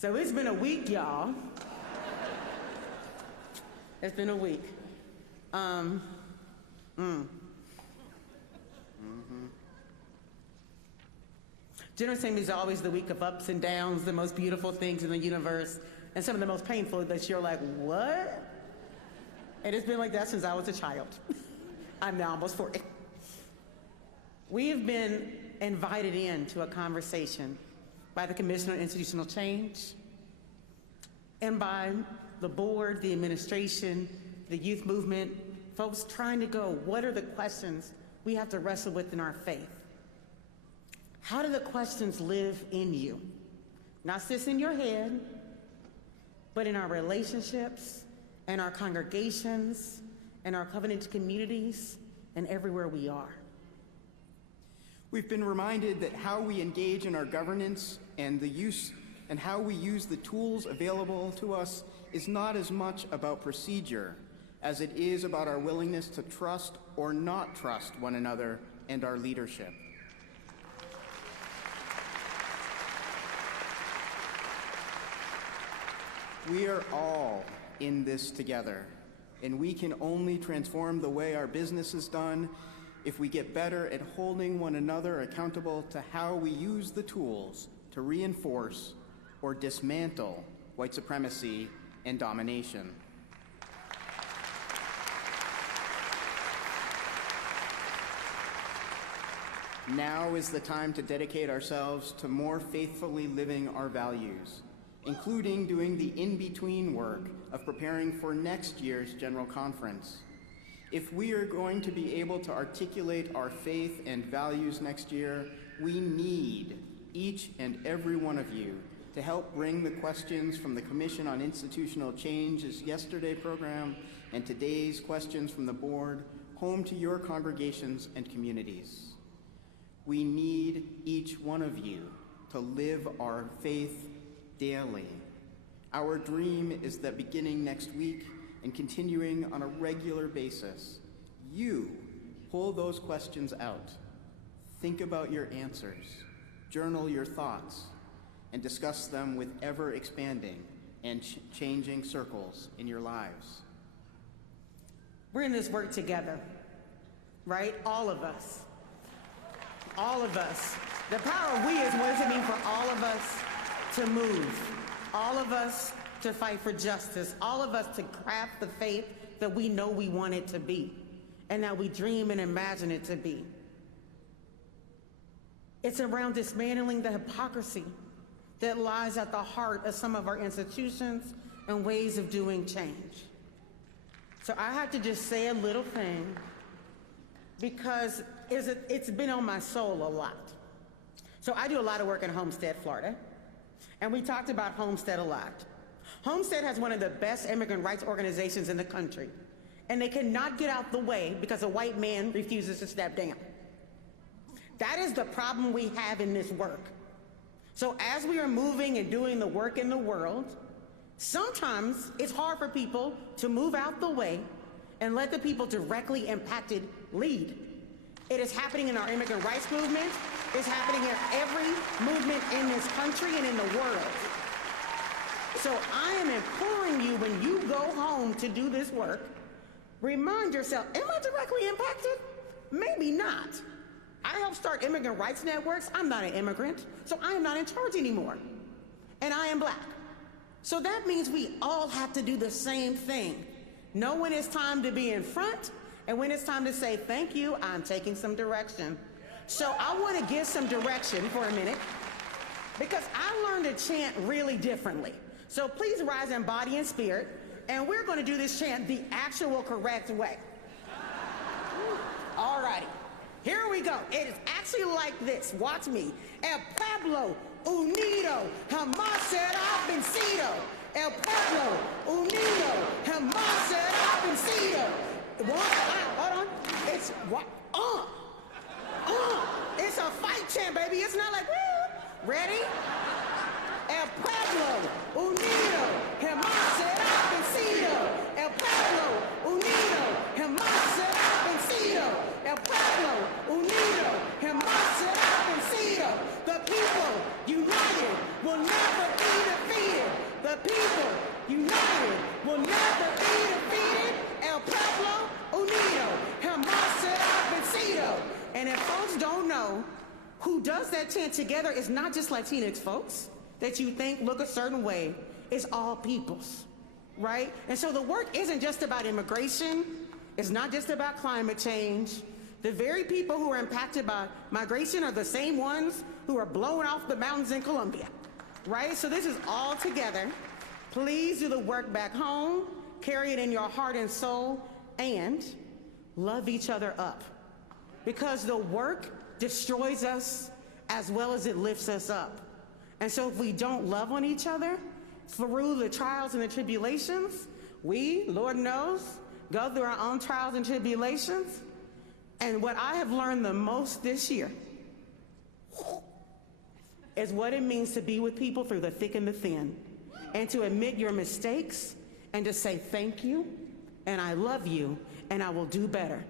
So it's been a week, y'all. It's been a week. General Assembly is always the week of ups and downs, the most beautiful things in the universe, and some of the most painful that you're like, what? And it's been like that since I was a child. I'm now almost 40. We've been invited into a conversation by the Commission on Institutional Change and by the board, the administration, the youth movement, folks trying to go, what are the questions we have to wrestle with in our faith? How do the questions live in you? Not just in your head, but in our relationships, and our congregations, and our covenant communities, and everywhere we are. We've been reminded that how we engage in our governance and how we use the tools available to us is not as much about procedure as it is about our willingness to trust or not trust one another and our leadership. We are all in this together, and we can only transform the way our business is done if we get better at holding one another accountable to how we use the tools to reinforce or dismantle white supremacy and domination. Now is the time to dedicate ourselves to more faithfully living our values, including doing the in-between work of preparing for next year's General Conference. If we are going to be able to articulate our faith and values next year, we need each and every one of you to help bring the questions from the Commission on Institutional Change's yesterday program and today's questions from the board home to your congregations and communities. We need each one of you to live our faith daily. Our dream is that beginning next week and continuing on a regular basis, you pull those questions out, think about your answers, journal your thoughts, and discuss them with ever-expanding and changing circles in your lives. We're in this work together, right? All of us. All of us. The power of we is what does it mean for all of us to move, all of us to fight for justice, all of us to craft the faith that we know we want it to be and that we dream and imagine it to be. It's around dismantling the hypocrisy that lies at the heart of some of our institutions and ways of doing change. So I have to just say a little thing because it's been on my soul a lot. So I do a lot of work in Homestead, Florida, and we talked about Homestead a lot. Homestead has one of the best immigrant rights organizations in the country, and they cannot get out the way because a white man refuses to step down. That is the problem we have in this work. So as we are moving and doing the work in the world, sometimes it's hard for people to move out the way and let the people directly impacted lead. It is happening in our immigrant rights movement. It's happening in every movement in this country and in the world. So I am imploring you, when you go home to do this work, remind yourself, am I directly impacted? Maybe not. I helped start immigrant rights networks. I'm not an immigrant, so I am not in charge anymore. And I am Black. So that means we all have to do the same thing. Know when it's time to be in front, and when it's time to say, thank you, I'm taking some direction. So I want to give some direction for a minute, because I learned to chant really differently. So please rise in body and spirit, and we're going to do this chant the actual correct way. All righty. Here we go. It is actually like this. Watch me. El Pueblo Unido jamás será vencido. El Pueblo Unido jamás será vencido. Hold on. It's what? It's a fight chant, baby. It's not like woo. Ready? El Pueblo Unido jamás será vencido. El Pueblo Unido jamás será vencido. El Pueblo Unido jamás será vencido. The people united will never be defeated. The people, united, will never be defeated. El Pueblo Unido, jamás será vencido. And if folks don't know, who does that chant together is not just Latinx folks that you think look a certain way. It's all peoples, right? And so the work isn't just about immigration. It's not just about climate change. The very people who are impacted by migration are the same ones who are blowing off the mountains in Colombia, right? So this is all together. Please do the work back home, carry it in your heart and soul, and love each other up. Because the work destroys us as well as it lifts us up. And so if we don't love on each other through the trials and the tribulations, we, Lord knows, go through our own trials and tribulations. And what I have learned the most this year is what it means to be with people through the thick and the thin, and to admit your mistakes and to say thank you, and I love you, and I will do better.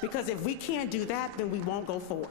Because if we can't do that, then we won't go forward.